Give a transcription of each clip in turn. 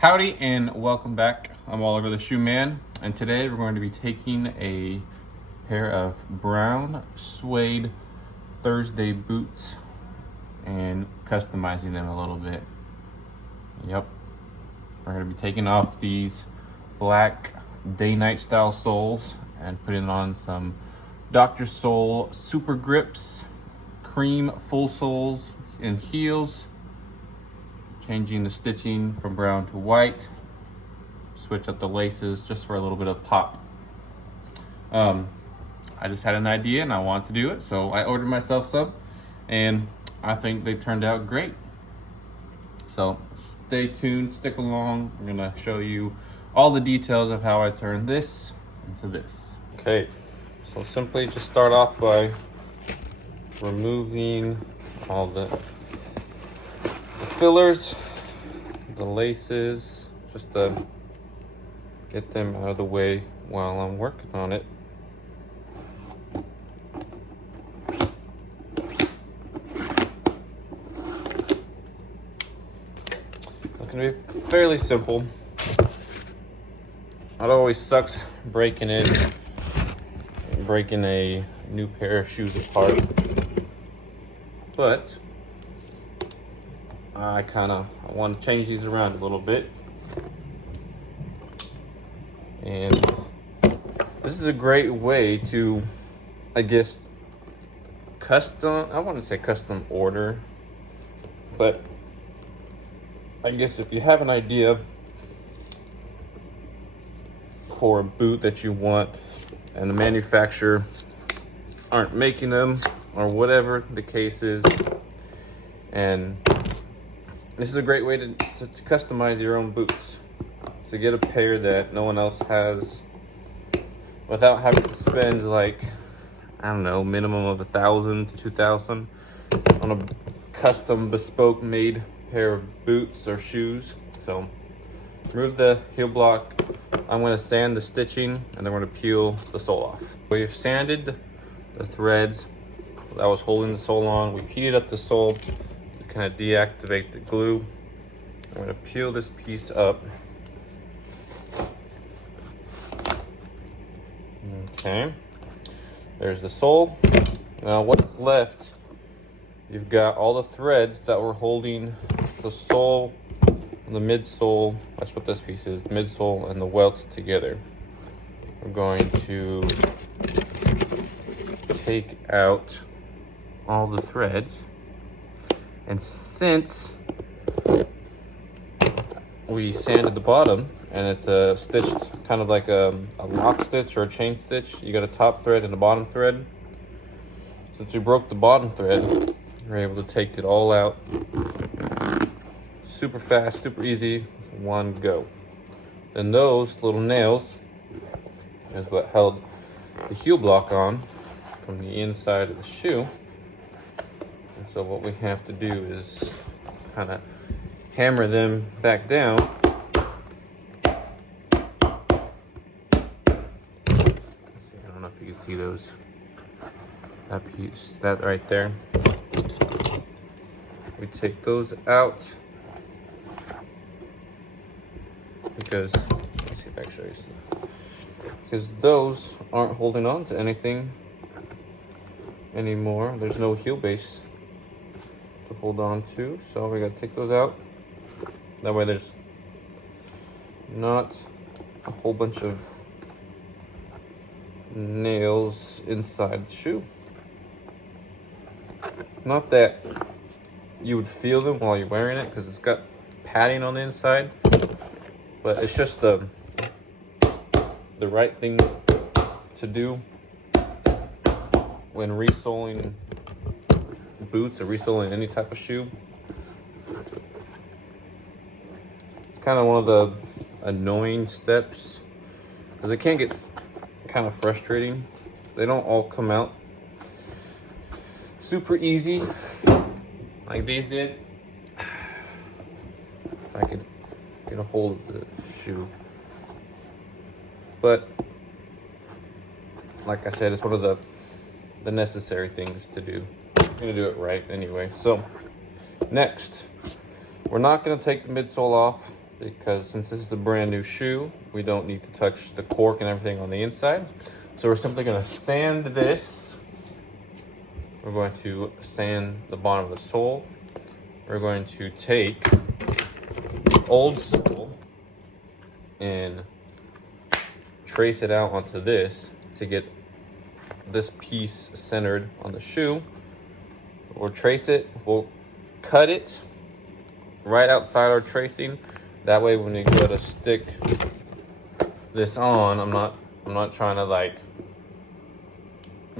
Howdy and welcome back. I'm All Over the Shoe Man, and today we're going to be taking a pair of brown suede Thursday boots and customizing them a little bit. Yep, we're going to be taking off these black day-night style soles and putting on some Dr. Soul Super Grips, cream full soles and heels. Changing the stitching from brown to white, switch up the laces just for a little bit of pop. I just had an idea and I wanted to do it, so I ordered myself some and I think they turned out great. So stay tuned, stick along. I'm gonna show you all the details of how I turned this into this. Okay, so simply just start off by removing all the fillers, the laces, just to get them out of the way while I'm working on it. It's gonna be fairly simple. It always sucks breaking a new pair of shoes apart, but I want to change these around a little bit. And this is a great way to, I guess, I wouldn't say custom order, but I guess if you have an idea for a boot that you want and the manufacturer aren't making them or whatever the case is, and this is a great way to customize your own boots, to get a pair that no one else has without having to spend, like, I don't know, minimum of $1,000 to $2,000 on a custom bespoke made pair of boots or shoes. So remove the heel block. I'm going to sand the stitching and then we're going to peel the sole off. We've sanded the threads that was holding the sole on. We've heated up the sole to kind of deactivate the glue. I'm going to peel this piece up. Okay, there's the sole. Now what's left, you've got all the threads that were holding the sole, the midsole, that's what this piece is, the midsole and the welts together. We're going to take out all the threads, and since we sanded the bottom and it's stitched kind of like a lock stitch or a chain stitch, you got a top thread and a bottom thread. Since we broke the bottom thread, we're able to take it all out super fast, super easy, one go. Then those little nails is what held the heel block on from the inside of the shoe. And so what we have to do is kind of hammer them back down. I don't know if you can see those. That piece, that right there. We take those out because, let's see if I can show you some. Because those aren't holding on to anything anymore. There's no heel base to hold on to, so we gotta take those out. That way there's not a whole bunch of nails inside the shoe. Not that you would feel them while you're wearing it because it's got padding on the inside, but it's just the right thing to do when resoling boots or resoling any type of shoe. It's kind of one of the annoying steps because it can get kind of frustrating. They don't all come out super easy like these did. If I could get a hold of the shoe. But like I said, it's one of the necessary things to do. I'm gonna do it right anyway. So next, we're not gonna take the midsole off because since this is a brand new shoe, we don't need to touch the cork and everything on the inside. So we're simply going to sand this. We're going to sand the bottom of the sole. We're going to take the old sole and trace it out onto this to get this piece centered on the shoe. We'll trace it, we'll cut it right outside our tracing. That way when we go to stick this on, I'm not trying to like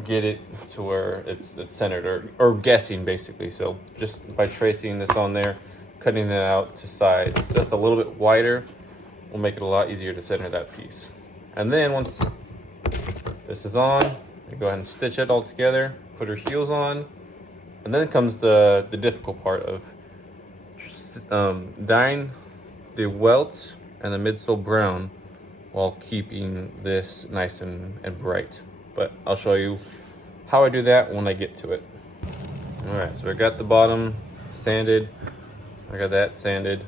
get it to where it's centered or guessing basically. So just by tracing this on there, cutting it out to size just a little bit wider, will make it a lot easier to center that piece. And then once this is on, we go ahead and stitch it all together, put our heels on, and then comes the difficult part of dyeing the welt and the midsole brown while keeping this nice and bright. But I'll show you how I do that when I get to it. All right, so I got the bottom sanded. I got that sanded.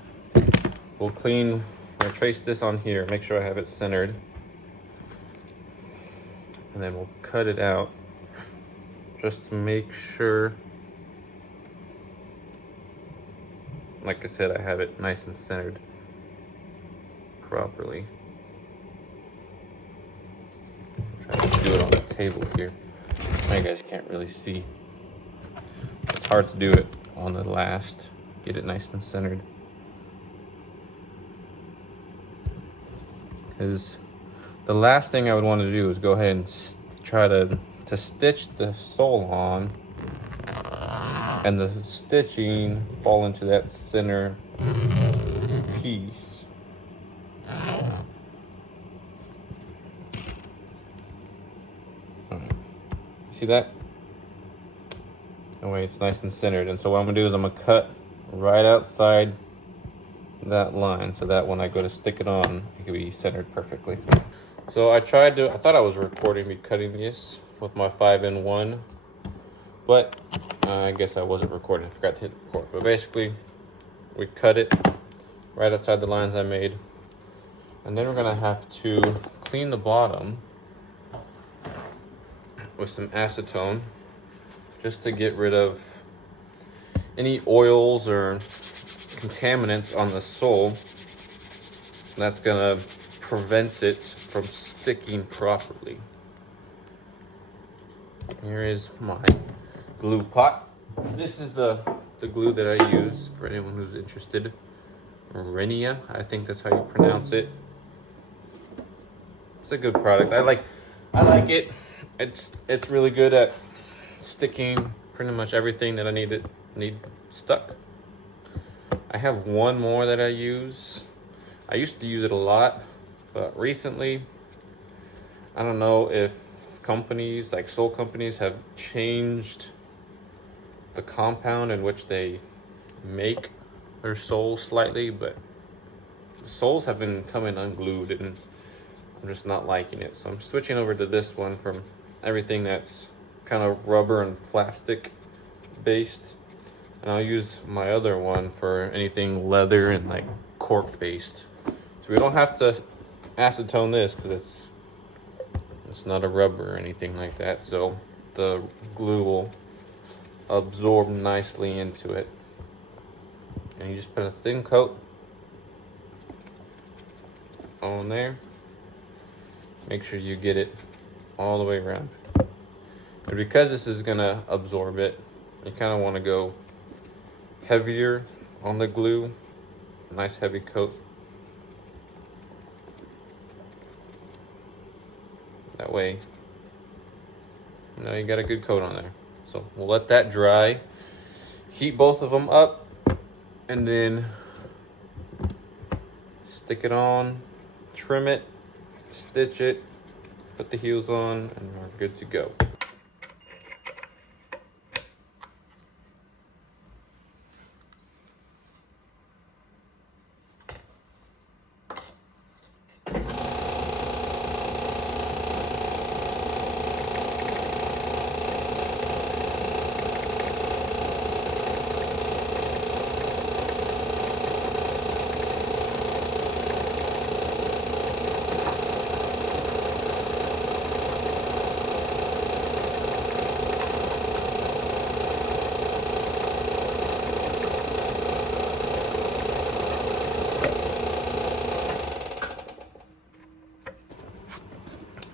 We'll clean, I'm gonna trace this on here, make sure I have it centered. And then we'll cut it out just to make sure, like I said, I have it nice and centered properly. Try to do it on the table here. You guys can't really see. It's hard to do it on the last. Get it nice and centered. Because the last thing I would want to do is go ahead and try to stitch the sole on, and the stitching fall into that center piece. See that? That way it's nice and centered. And so what I'm gonna do is I'm gonna cut right outside that line so that when I go to stick it on, it can be centered perfectly. So I thought I was recording me cutting this with my 5-in-1, but I guess I wasn't recording. I forgot to hit record. But basically, we cut it right outside the lines I made. And then we're gonna have to clean the bottom with some acetone just to get rid of any oils or contaminants on the sole. That's gonna prevent it from sticking properly. Here is my glue pot. This is the glue that I use for anyone who's interested. Renia, I think that's how you pronounce it. It's a good product. I like it. It's really good at sticking pretty much everything that I need stuck. I have one more that I use. I used to use it a lot, but recently, I don't know if companies, like sole companies, have changed the compound in which they make their soles slightly, but the soles have been coming unglued and I'm just not liking it. So I'm switching over to this one from everything that's kind of rubber and plastic based, and I'll use my other one for anything leather and like cork based. So we don't have to acetone this because it's not a rubber or anything like that, so the glue will absorb nicely into it. And you just put a thin coat on there. Make sure you get it all the way around. And because this is gonna absorb it, you kind of want to go heavier on the glue. Nice heavy coat. That way, you know, you got a good coat on there. So we'll let that dry. Heat both of them up, and then stick it on, trim it, stitch it, put the heels on, and we're good to go.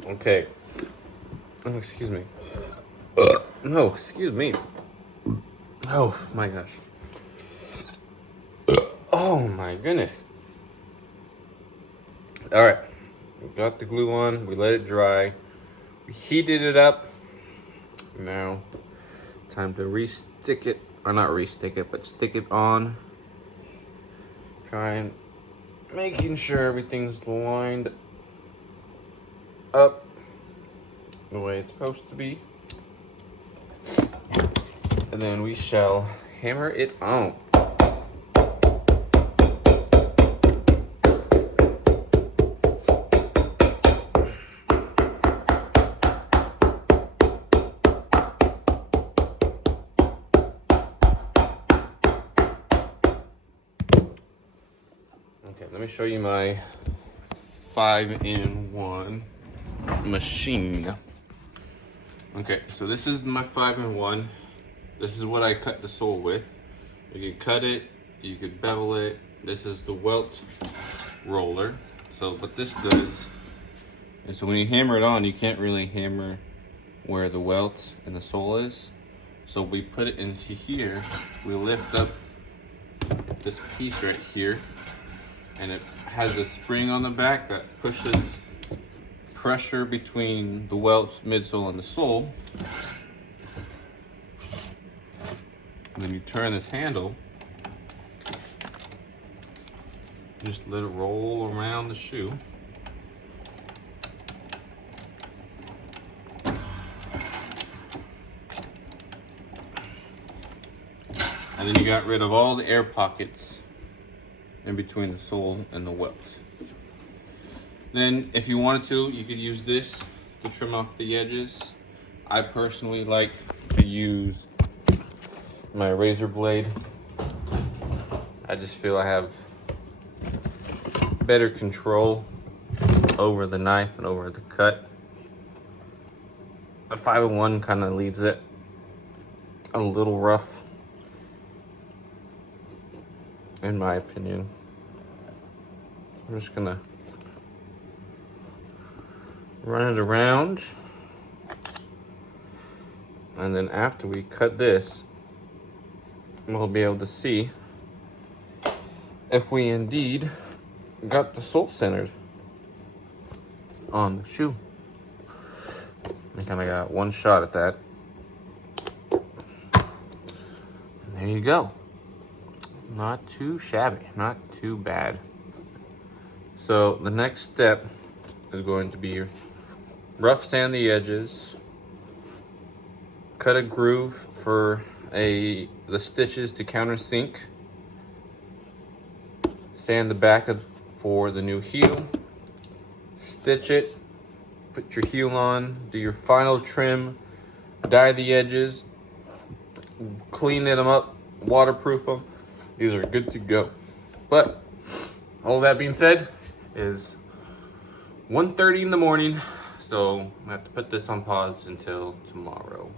Okay. Oh, excuse me. No, excuse me. Oh my gosh. Oh my goodness. All right. We got the glue on. We let it dry. We heated it up. Now, time to re-stick it. Or not re-stick it, but stick it on. Trying, making sure everything's lined up the way it's supposed to be. And then we shall hammer it on. Okay, let me show you my 5-in-1 machine. Okay, so this is my 5-in-1. This is what I cut the sole with. You can cut it, you could bevel it. This is the welt roller. So what this does is, so when you hammer it on, you can't really hammer where the welt and the sole is. So we put it into here, we lift up this piece right here, and it has a spring on the back that pushes pressure between the welt, midsole, and the sole. And then you turn this handle, just let it roll around the shoe. And then you got rid of all the air pockets in between the sole and the welt. Then if you wanted to, you could use this to trim off the edges. I personally like to use my razor blade. I just feel I have better control over the knife and over the cut. A 5-in-1 kind of leaves it a little rough, in my opinion. I'm just gonna run it around, and then after we cut this, we'll be able to see if we indeed got the sole centered on the shoe. I kind of got one shot at that. And there you go. Not too shabby, not too bad. So the next step is going to be rough sand the edges, cut a groove for the stitches to countersink, sand the back for the new heel, stitch it, put your heel on, do your final trim, dye the edges, clean them up, waterproof them. These are good to go. But all that being said, is 1:30 in the morning, so I have to put this on pause until tomorrow.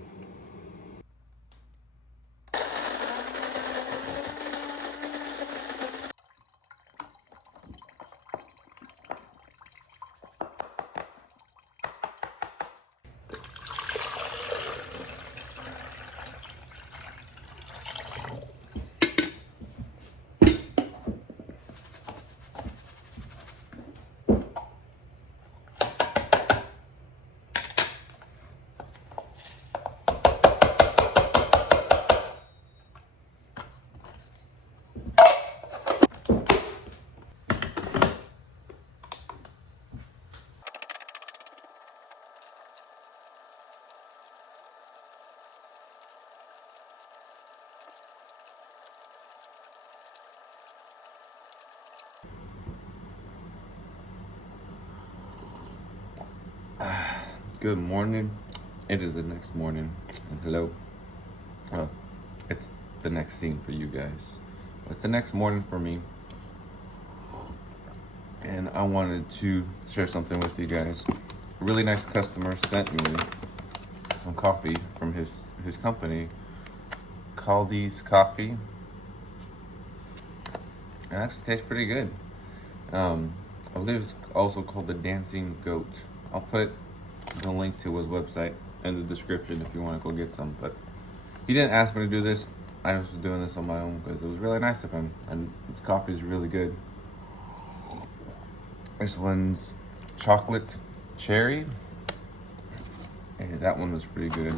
Good morning. It is the next morning, and hello. Oh, it's the next scene for you guys. It's the next morning for me, and I wanted to share something with you guys. A really nice customer sent me some coffee from his company, Caldi's Coffee. It actually tastes pretty good. I believe it's also called the Dancing Goat. I'll put the link to his website in the description if you want to go get some. But he didn't ask me to do this. I was doing this on my own because it was really nice of him, and his coffee is really good. This one's chocolate cherry, and that one was pretty good.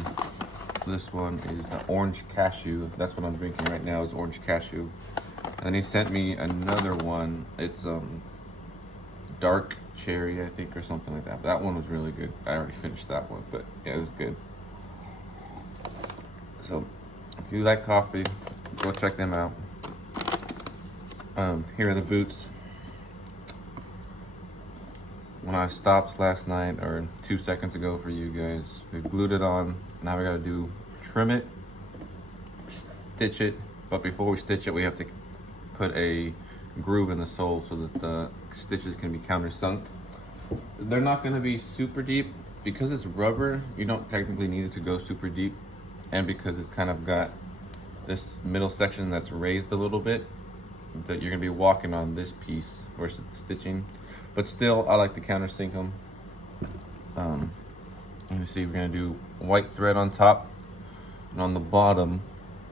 This one is orange cashew. That's what I'm drinking right now, is orange cashew. And then he sent me another one. It's dark cherry, I think, or something like that. But that one was really good. I already finished that one, but yeah, it was good. So if you like coffee, go check them out. Here are the boots. When I stopped last night, or 2 seconds ago for you guys, we glued it on. Now we gotta do trim it, stitch it. But before we stitch it, we have to put a groove in the sole so that the stitches can be countersunk. They're not gonna be super deep. Because it's rubber, you don't technically need it to go super deep. And because it's kind of got this middle section that's raised a little bit, that you're gonna be walking on this piece versus the stitching. But still, I like to countersink them. Let me see, we're gonna do white thread on top, and on the bottom,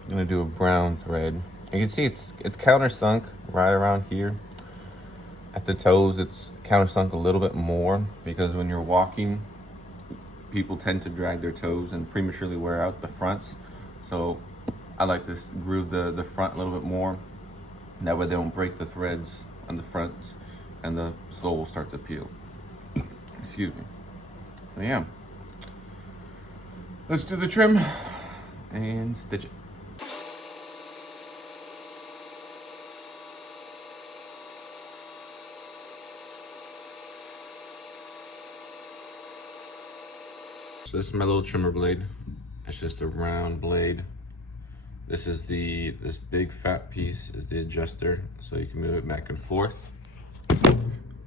I'm gonna do a brown thread. And you can see it's countersunk right around here. At the toes, it's countersunk a little bit more because when you're walking, people tend to drag their toes and prematurely wear out the fronts. So I like to groove the front a little bit more. That way they don't break the threads on the front and the sole will start to peel. Excuse me. So yeah. Let's do the trim and stitch it. So this is my little trimmer blade. It's just a round blade. This is this big fat piece is the adjuster, so you can move it back and forth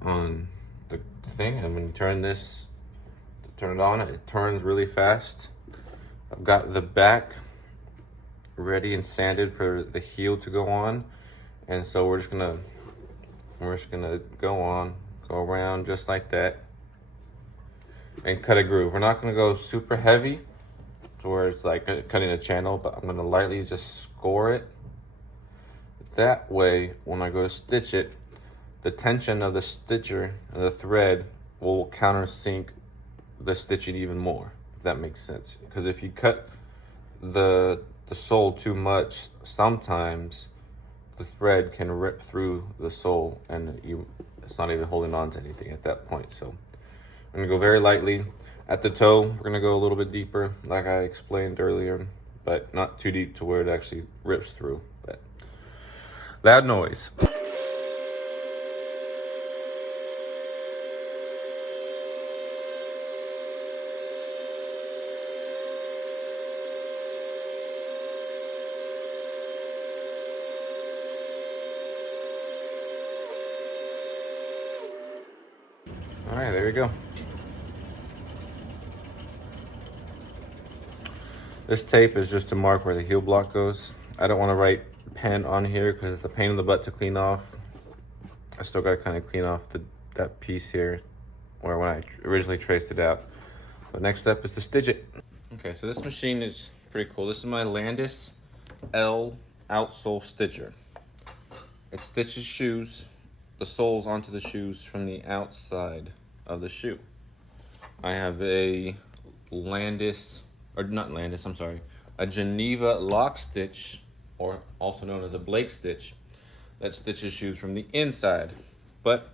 on the thing. And when you turn this, turn it on, it turns really fast. I've got the back ready and sanded for the heel to go on, and so we're just gonna go around just like that, and cut a groove. We're not gonna go super heavy to where it's like cutting a channel, but I'm gonna lightly just score it. That way, when I go to stitch it, the tension of the stitcher and the thread will countersink the stitching even more, if that makes sense. Because if you cut the sole too much, sometimes the thread can rip through the sole and it's not even holding on to anything at that point. So I'm gonna go very lightly. At the toe, we're gonna go a little bit deeper, like I explained earlier, but not too deep to where it actually rips through. But loud noise. All right, there you go. This tape is just to mark where the heel block goes. I don't want to write pen on here because it's a pain in the butt to clean off. I still got to kind of clean off that piece here where when I originally traced it out. But next step is to stitch it. Okay, so this machine is pretty cool. This is my Landis L outsole stitcher. It stitches shoes, the soles onto the shoes from the outside of the shoe. I have a a Geneva lock stitch, or also known as a Blake stitch, that stitches shoes from the inside. But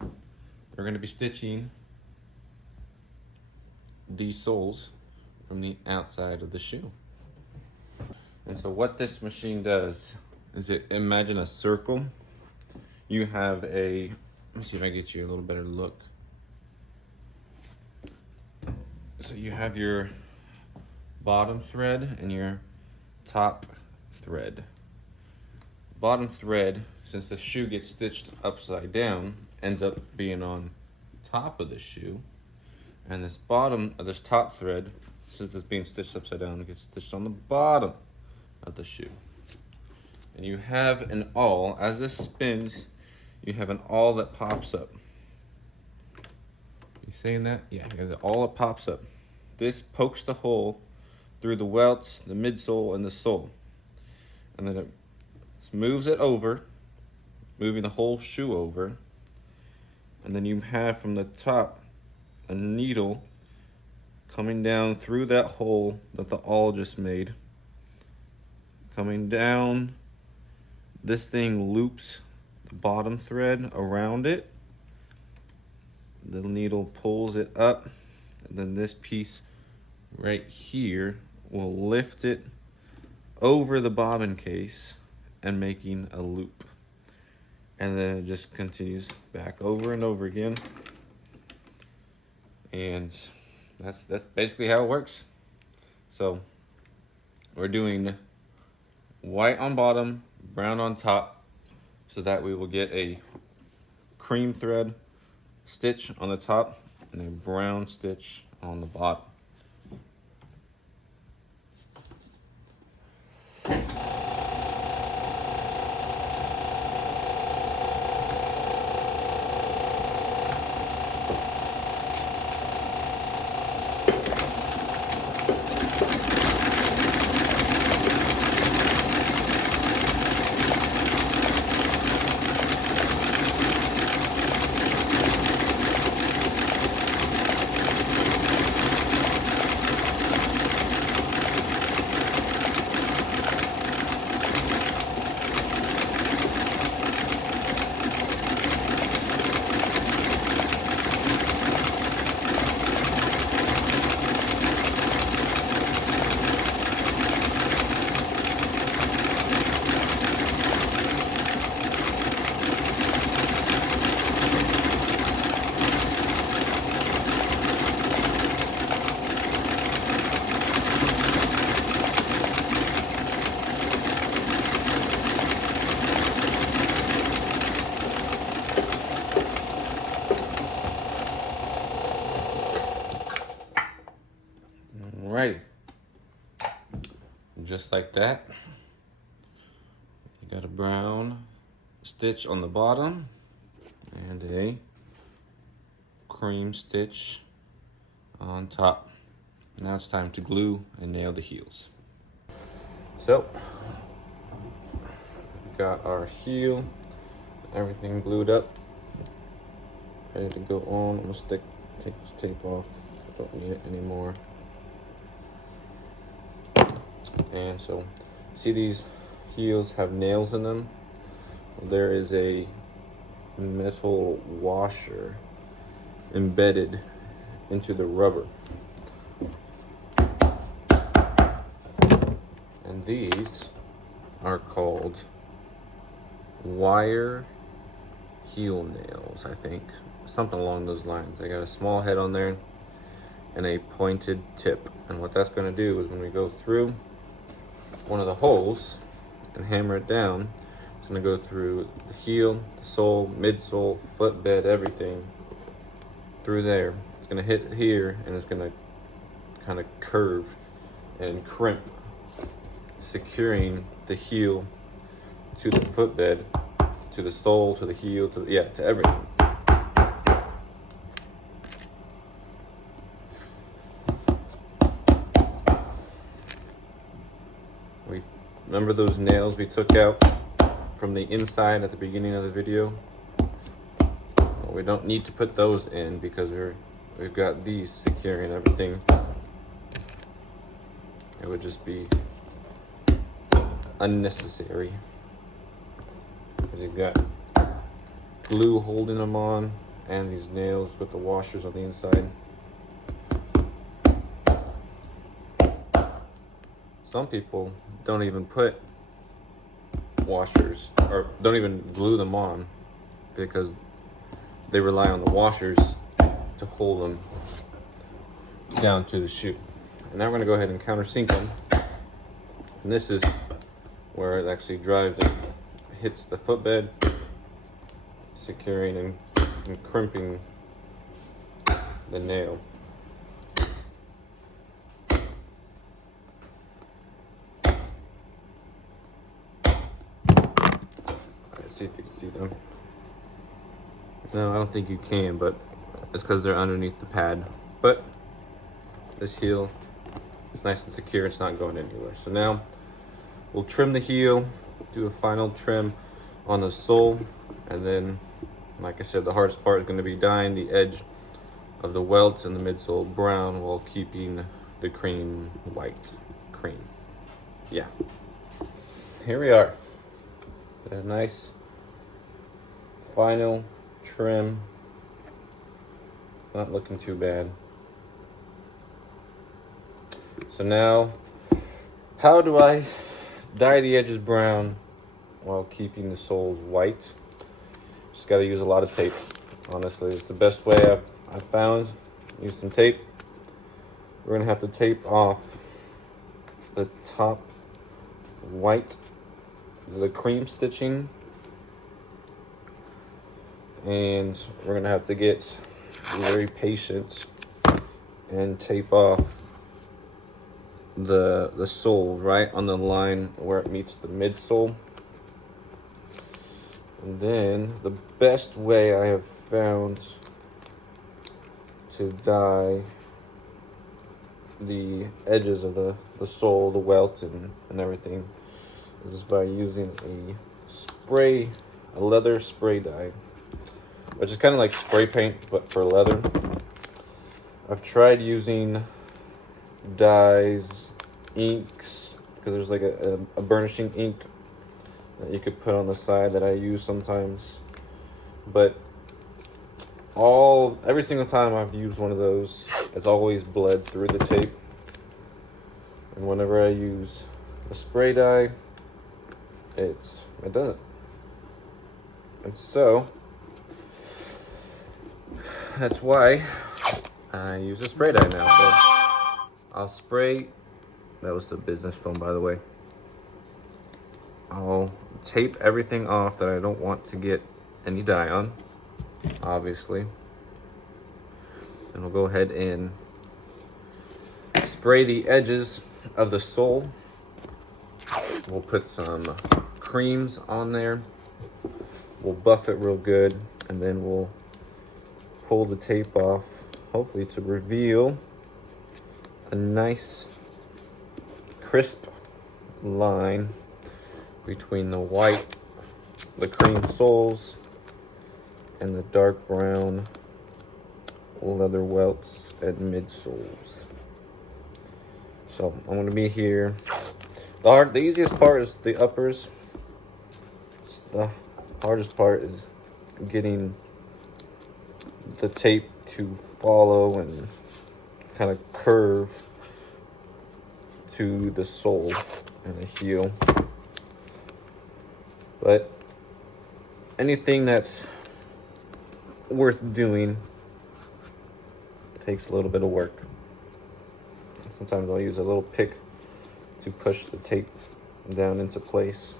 we're going to be stitching these soles from the outside of the shoe. And so what this machine does is imagine a circle. You have let me see if I get you a little better look. So you have your bottom thread and your top thread. Bottom thread, since the shoe gets stitched upside down, ends up being on top of the shoe. And this top thread, since it's being stitched upside down, it gets stitched on the bottom of the shoe. And you have an awl, as this spins, you have an awl that pops up. You saying that? Yeah, you have the awl that pops up. this pokes the hole through the welt, the midsole, and the sole. And then it moves it over, moving the whole shoe over. And then you have from the top a needle coming down through that hole that the awl just made. Coming down, this thing loops the bottom thread around it. The needle pulls it up, and then this piece right here will lift it over the bobbin case and making a loop. And then it just continues back over and over again. And that's basically how it works. So we're doing white on bottom, brown on top, so that we will get a cream thread stitch on the top and a brown stitch on the bottom. Alrighty, just like that, you got a brown stitch on the bottom and a cream stitch on top. Now it's time to glue and nail the heels. So we've got our heel, everything glued up, ready to go on. I'm gonna take this tape off. I don't need it anymore. And so, see these heels have nails in them? There is a metal washer embedded into the rubber. And these are called wire heel nails, I think. Something along those lines. They got a small head on there and a pointed tip. And what that's going to do is when we go through one of the holes and hammer it down, it's going to go through the heel, the sole, midsole, footbed, everything through there. It's going to hit here and it's going to kind of curve and crimp, securing the heel to the footbed, to the sole, to the heel, to everything. Remember those nails we took out from the inside at the beginning of the video? Well, we don't need to put those in because we've got these securing everything. It would just be unnecessary because you've got glue holding them on and these nails with the washers on the inside. Some people don't even put washers or don't even glue them on because they rely on the washers to hold them down to the shoe. And now we're going to go ahead and countersink them. And this is where it actually drives and hits the footbed, securing and crimping the nail. See if you can see them. No, I don't think you can, but it's because they're underneath the pad. But this heel is nice and secure. It's not going anywhere. So now we'll trim the heel, do a final trim on the sole, and then, like I said, the hardest part is going to be dyeing the edge of the welts and the midsole brown while keeping the cream white. Yeah. Here we are. A nice final trim. Not looking too bad. So now, how do I dye the edges brown while keeping the soles white? Just got to use a lot of tape. Honestly, it's the best way I've found. Use some tape. We're gonna have to tape off the top white, the cream stitching, and we're gonna have to get very patient and tape off the sole right on the line where it meets the midsole. And then the best way I have found to dye the edges of the sole, the welt and everything, is by using a leather spray dye, which is kind of like spray paint but for leather. I've tried using dyes, inks, because there's like a burnishing ink that you could put on the side that I use sometimes, but every single time I've used one of those, it's always bled through the tape. And whenever I use a spray dye, it doesn't. And so that's why I use a spray dye now. So I'll spray. That was the business film, by the way. I'll tape everything off that I don't want to get any dye on, obviously. And we'll go ahead and spray the edges of the sole. We'll put some creams on there. We'll buff it real good, and then we'll pull the tape off, hopefully to reveal a nice crisp line between the white, the cream soles, and the dark brown leather welts and midsoles. So I'm going to be here. The easiest part is the uppers. The hardest part is getting the tape to follow and kind of curve to the sole and the heel. But anything that's worth doing takes a little bit of work. Sometimes I'll use a little pick to push the tape down into place.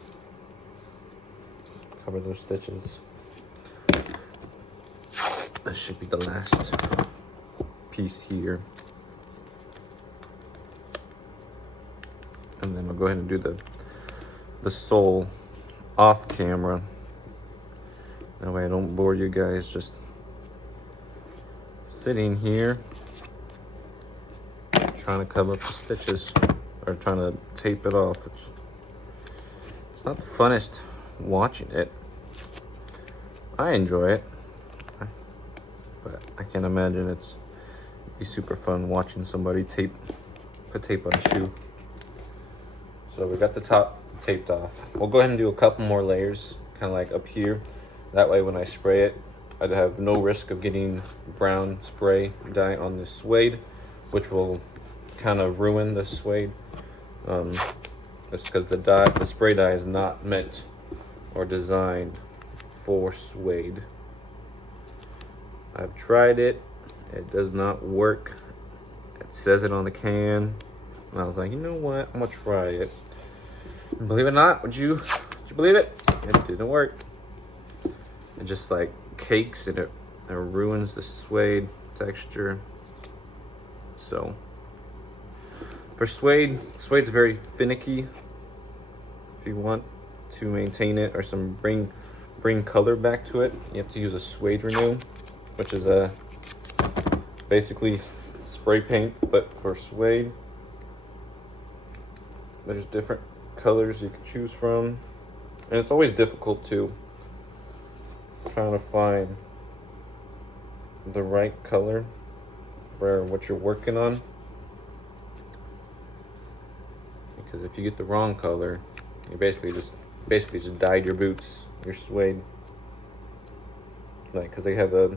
Cover those stitches. That should be the last piece here. And then I'll go ahead and do the sole off camera. That way I don't bore you guys just sitting here trying to cover up the stitches or trying to tape it off. It's not the funnest watching it. I enjoy it, but I can't imagine it'd be super fun watching somebody put tape on a shoe. So we got the top taped off. We'll go ahead and do a couple more layers, kind of like up here. That way when I spray it, I'd have no risk of getting brown spray dye on the suede, which will kind of ruin the suede. That's because the spray dye is not meant or designed for suede. I've tried it. It does not work. It says it on the can. And I was like, you know what? I'm gonna try it. And believe it or not, would you believe it? It didn't work. It just like cakes and it ruins the suede texture. So for suede's very finicky. If you want to maintain it or bring color back to it, you have to use a suede renew, which is basically spray paint, but for suede, there's different colors you can choose from. And it's always difficult too, trying to find the right color for what you're working on. Because if you get the wrong color, you basically just dyed your boots, your suede. Like, because they have a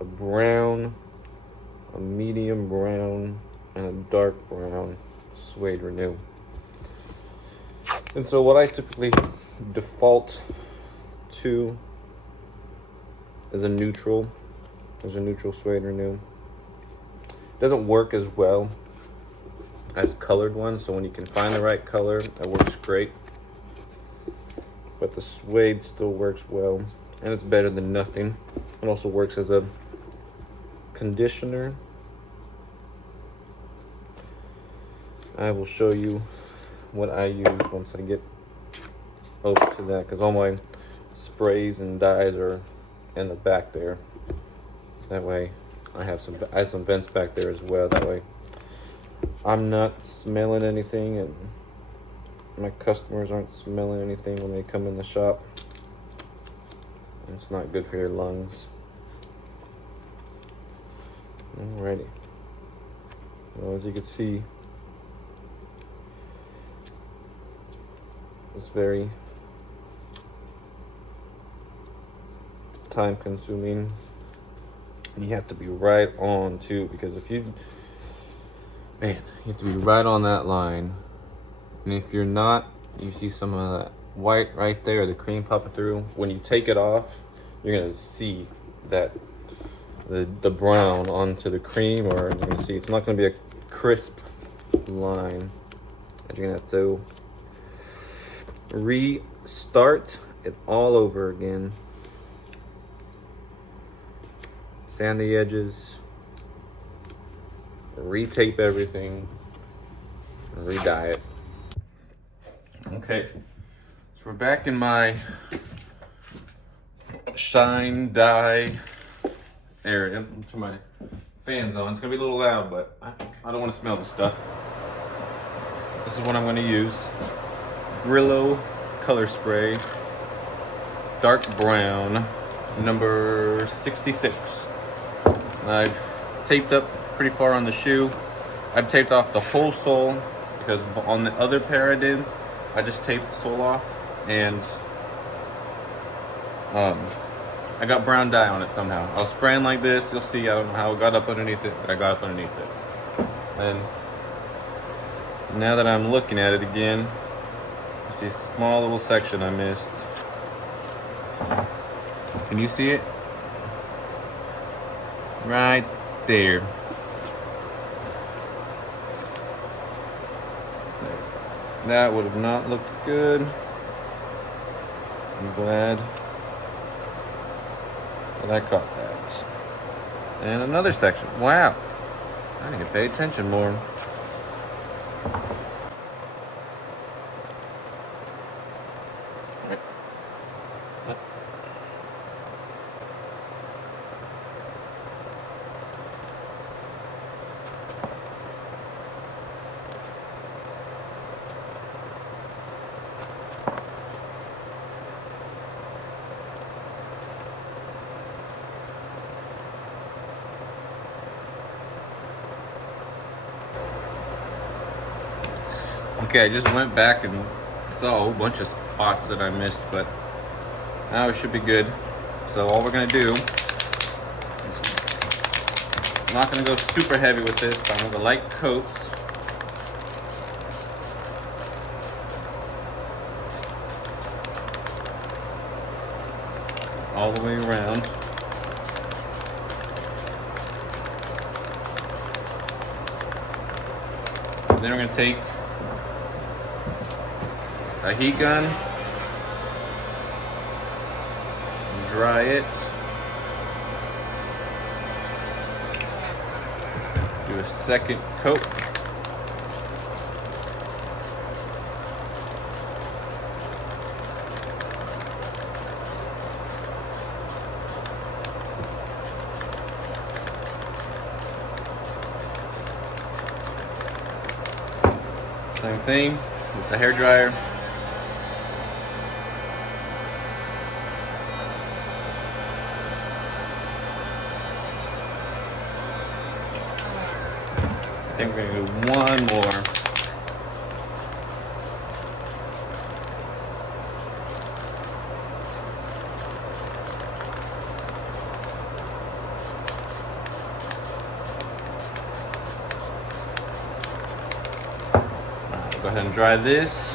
brown, a medium brown, and a dark brown suede renew. And so what I typically default to is a neutral. There's a neutral suede renew. Doesn't work as well as colored ones, so when you can find the right color, that works great. But the suede still works well, and it's better than nothing. It also works as a conditioner. I will show you what I use once I get over to that, because all my sprays and dyes are in the back there. That way I have some vents back there as well. That way I'm not smelling anything and my customers aren't smelling anything when they come in the shop. It's not good for your lungs. Alrighty. Well, as you can see, it's very time consuming. You have to be right on too, because if you have to be right on that line. And if you're not, you see some of that white right there, the cream popping through. When you take it off, you're gonna see that the brown onto the cream, or you're gonna see it's not gonna be a crisp line. And you're gonna have to restart it all over again. Sand the edges, retape everything, and re-dye it. Okay, so we're back in my shine dye area. I'm gonna turn my fans on. It's gonna be a little loud, but I don't want to smell the stuff. This is what I'm gonna use. Brillo color spray, dark brown, number 66. And I've taped up pretty far on the shoe. I've taped off the whole sole, because on the other pair I just taped the sole off, and I got brown dye on it somehow. I was spraying like this, you'll see, I don't know how it got up underneath it, but I got up underneath it. And now that I'm looking at it again, I see a small little section I missed. Can you see it? Right there. That would have not looked good. I'm glad that I caught that. And another section. Wow. I need to pay attention more. Okay, I just went back and saw a whole bunch of spots that I missed, but now it should be good. So all we're gonna do is, I'm not gonna go super heavy with this, but I'm gonna go light coats. All the way around. And then we're gonna take a heat gun, dry it, do a second coat, Same thing with the hair dryer. I think we're gonna do one more. Go ahead and dry this.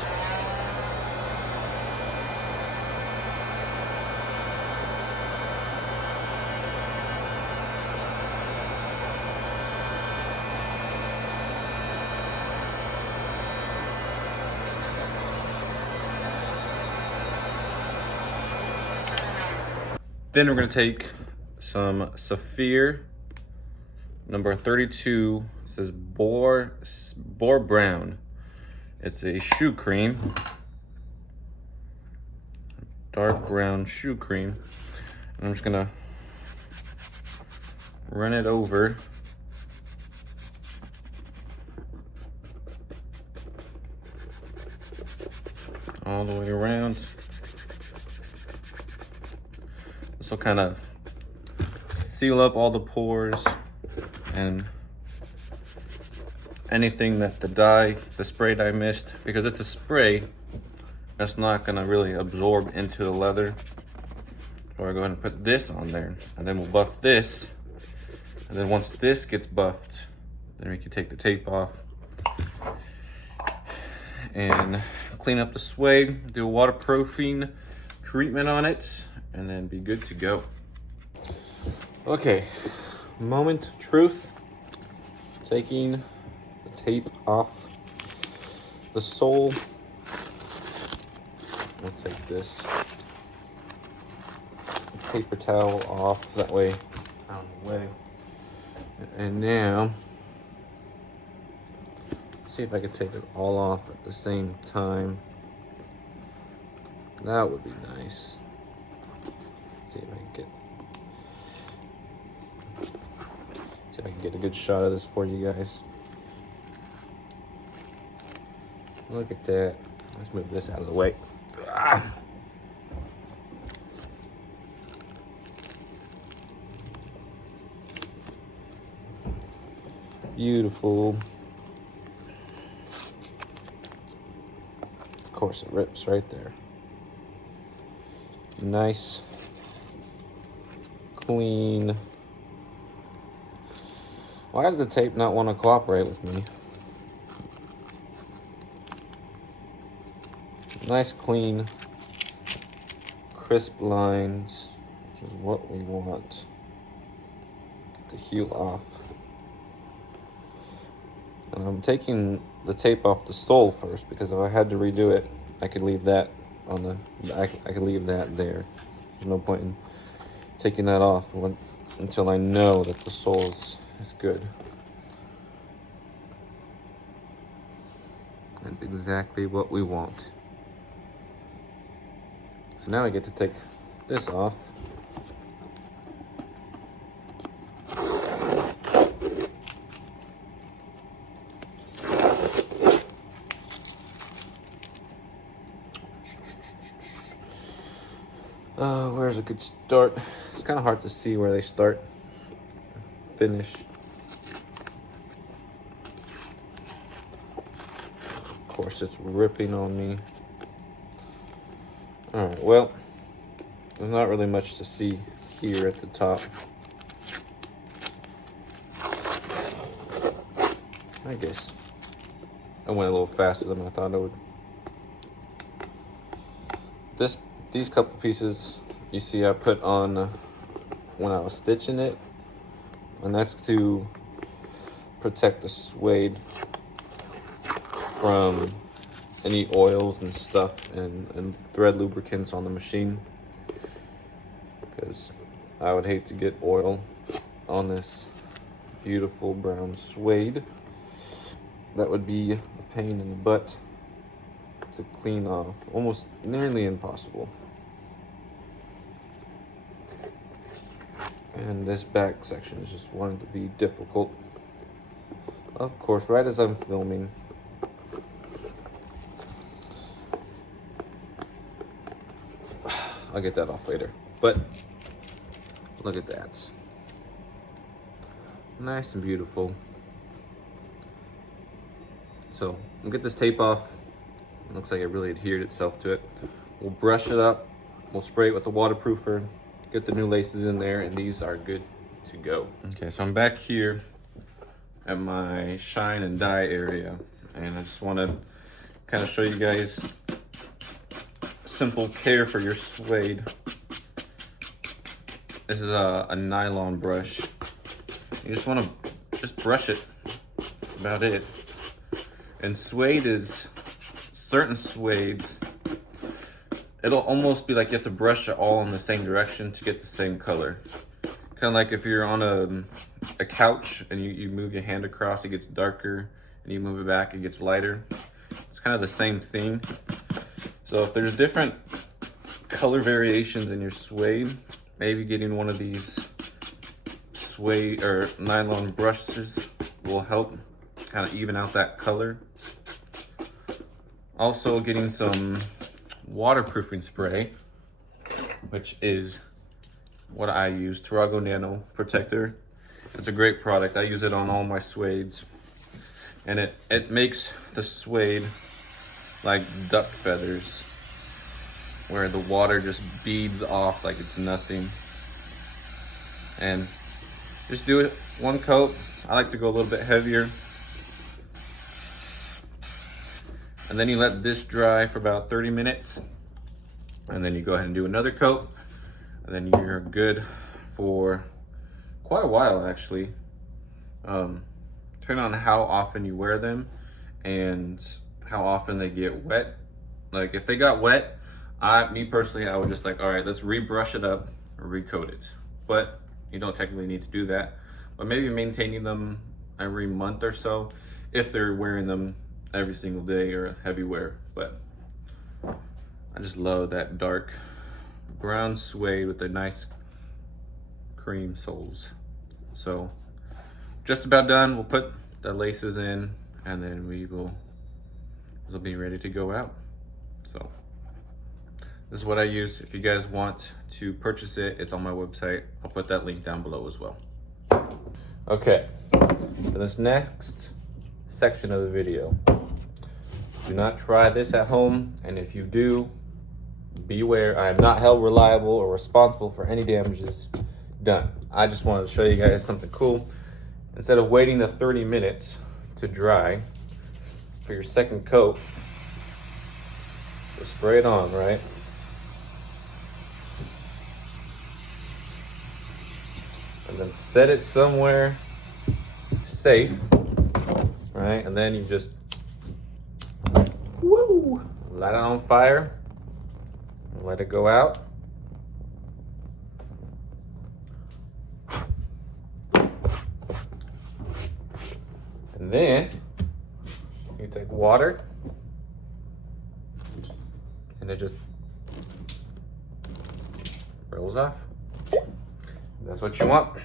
Then we're going to take some Saphir number 32. It says Boar Brown. It's a shoe cream, dark brown shoe cream. And I'm just going to run it over all the way around. This will kind of seal up all the pores and anything that the spray dye missed, because it's a spray that's not gonna really absorb into the leather. So I'll go ahead and put this on there, and then we'll buff this. And then once this gets buffed, then we can take the tape off and clean up the suede, do a waterproofing treatment on it, and then be good to go. Okay, moment of truth. Taking the tape off the sole. I'll take this paper towel off, that way out of the way. And now, see if I can take it all off at the same time. That would be nice. See if I can get a good shot of this for you guys. Look at that. Let's move this out of the way. Ah. Beautiful. Of course, it rips right there. Nice, clean. Why does the tape not want to cooperate with me? Nice, clean, crisp lines, which is what we want. Get the heel off. And I'm taking the tape off the sole first, because if I had to redo it, I could leave that on the, I could leave that there. There's no point in taking that off until I know that the sole is good. That's exactly what we want. So now I get to take this off. Where's a good start? It's kind of hard to see where they start, finish. Of course, it's ripping on me. All right, well, there's not really much to see here at the top. I guess I went a little faster than I thought I would. These couple pieces, you see I put on when I was stitching it, and that's to protect the suede from any oils and stuff and thread lubricants on the machine, because I would hate to get oil on this beautiful brown suede. That would be a pain in the butt to clean off, almost nearly impossible. And this back section is just wanting to be difficult. Of course, right as I'm filming, I'll get that off later. But look at that. Nice and beautiful. So we'll get this tape off. It looks like it really adhered itself to it. We'll brush it up. We'll spray it with the waterproofer. Get the new laces in there, and these are good to go. Okay, so I'm back here at my shine and dye area, and I just want to kind of show you guys simple care for your suede. This is a nylon brush. You just want to just brush it. That's about it. And suede is, certain suedes, it'll almost be like you have to brush it all in the same direction to get the same color. Kind of like if you're on a couch and you move your hand across, it gets darker, and you move it back, it gets lighter. It's kind of the same thing. So if there's different color variations in your suede, maybe getting one of these suede or nylon brushes will help kind of even out that color. Also getting some waterproofing spray, which is what I use, Tarago Nano Protector. It's a great product. I use it on all my suedes, and it makes the suede like duck feathers, where the water just beads off like it's nothing. And just do it one coat. I like to go a little bit heavier. And then you let this dry for about 30 minutes. And then you go ahead and do another coat. And then you're good for quite a while, actually. Depending on how often you wear them and how often they get wet. Like if they got wet, me personally, I would just like, all right, let's rebrush it up, recoat it. But you don't technically need to do that. But maybe maintaining them every month or so if they're wearing them every single day or heavy wear. But I just love that dark brown suede with the nice cream soles. So just about done. We'll put the laces in, and then we'll be ready to go out. So this is what I use. If you guys want to purchase it, it's on my website. I'll put that link down below as well. Okay, for this next section of the video, do not try this at home, and if you do, beware. I am not held reliable or responsible for any damages done. I just wanted to show you guys something cool. Instead of waiting the 30 minutes to dry for your second coat, just spray it on, right? And then set it somewhere safe, right? And then you just light it on fire and let it go out. And then you take water and it just rolls off. That's what you want.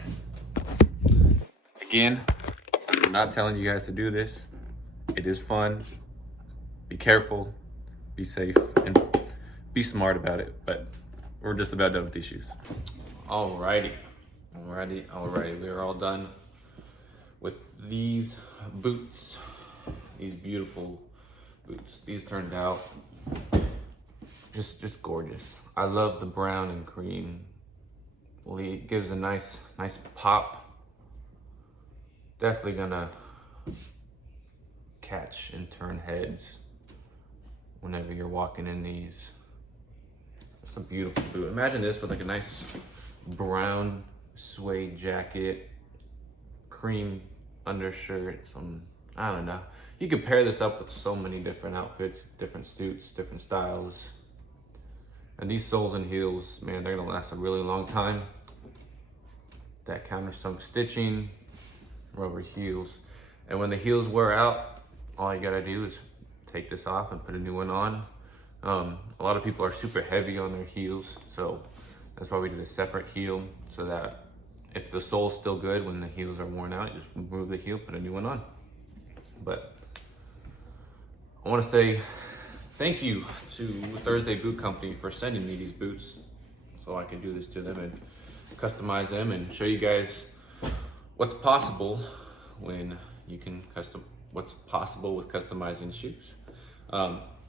Again, I'm not telling you guys to do this. It is fun. Be careful, be safe, and be smart about it. But we're just about done with these shoes. Alrighty. We are all done with these boots. These beautiful boots. These turned out just gorgeous. I love the brown and cream. It gives a nice pop. Definitely gonna catch and turn heads whenever you're walking in these. It's a beautiful boot. Imagine this with like a nice brown suede jacket, cream undershirt, I don't know. You could pair this up with so many different outfits, different suits, different styles. And these soles and heels, man, they're gonna last a really long time. That countersunk stitching, rubber heels. And when the heels wear out, all you gotta do is take this off and put a new one on. A lot of people are super heavy on their heels, so that's why we did a separate heel, so that if the sole's still good when the heels are worn out, you just remove the heel, put a new one on. But I wanna say thank you to Thursday Boot Company for sending me these boots. so I can do this to them and customize them and show you guys what's possible when you can what's possible with customizing shoes.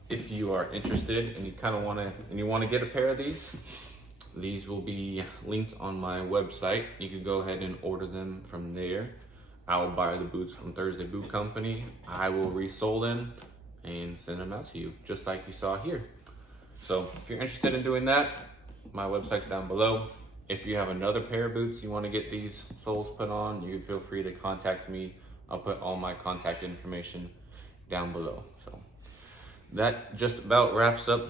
If you are interested and you kind of want to get a pair of these will be linked on my website. You can go ahead and order them from there. I will buy the boots from Thursday Boot Company. I will resole them and send them out to you, just like you saw here. So if you're interested in doing that, my website's down below. If you have another pair of boots you want to get these soles put on, you feel free to contact me. I'll put all my contact information down below. So that just about wraps up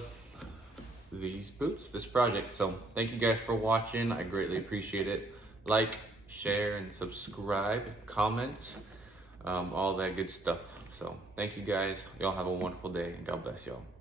these boots, this project. So thank you guys for watching. I greatly appreciate it. Like, share, and subscribe, comment, all that good stuff. So thank you guys. Y'all have a wonderful day, and God bless y'all.